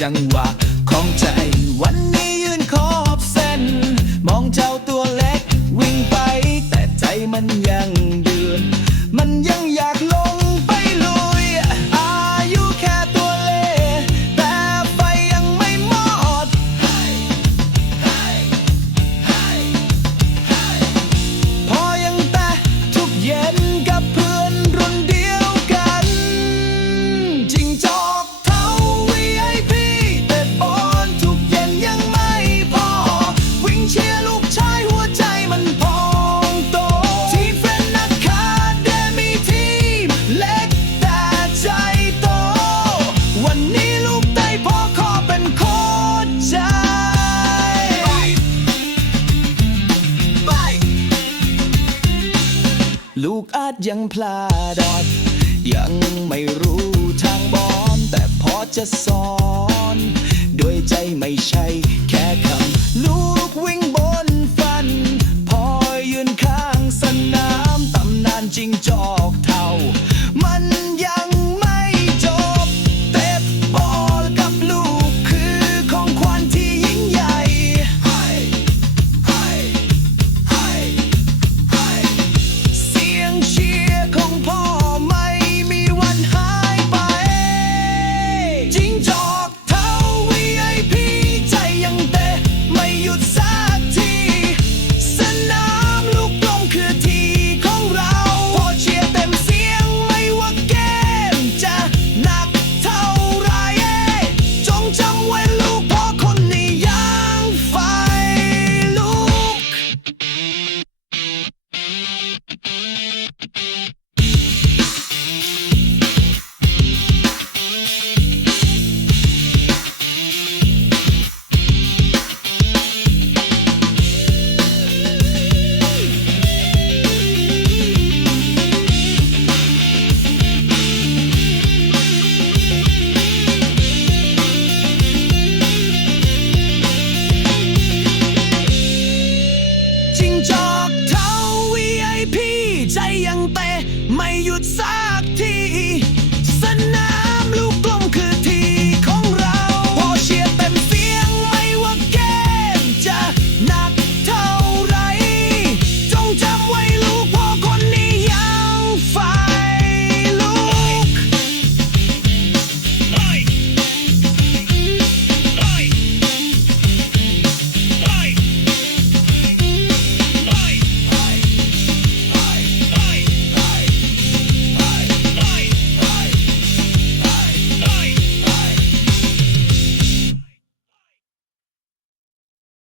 想我 ดยังพลาดอด ยังไม่รู้ทางบอน แต่พอจะสอนด้วยใจไม่ใช่แค่คำลูกวิ่งบนฟัน พอยืนข้างสนามตำนานจริงจอ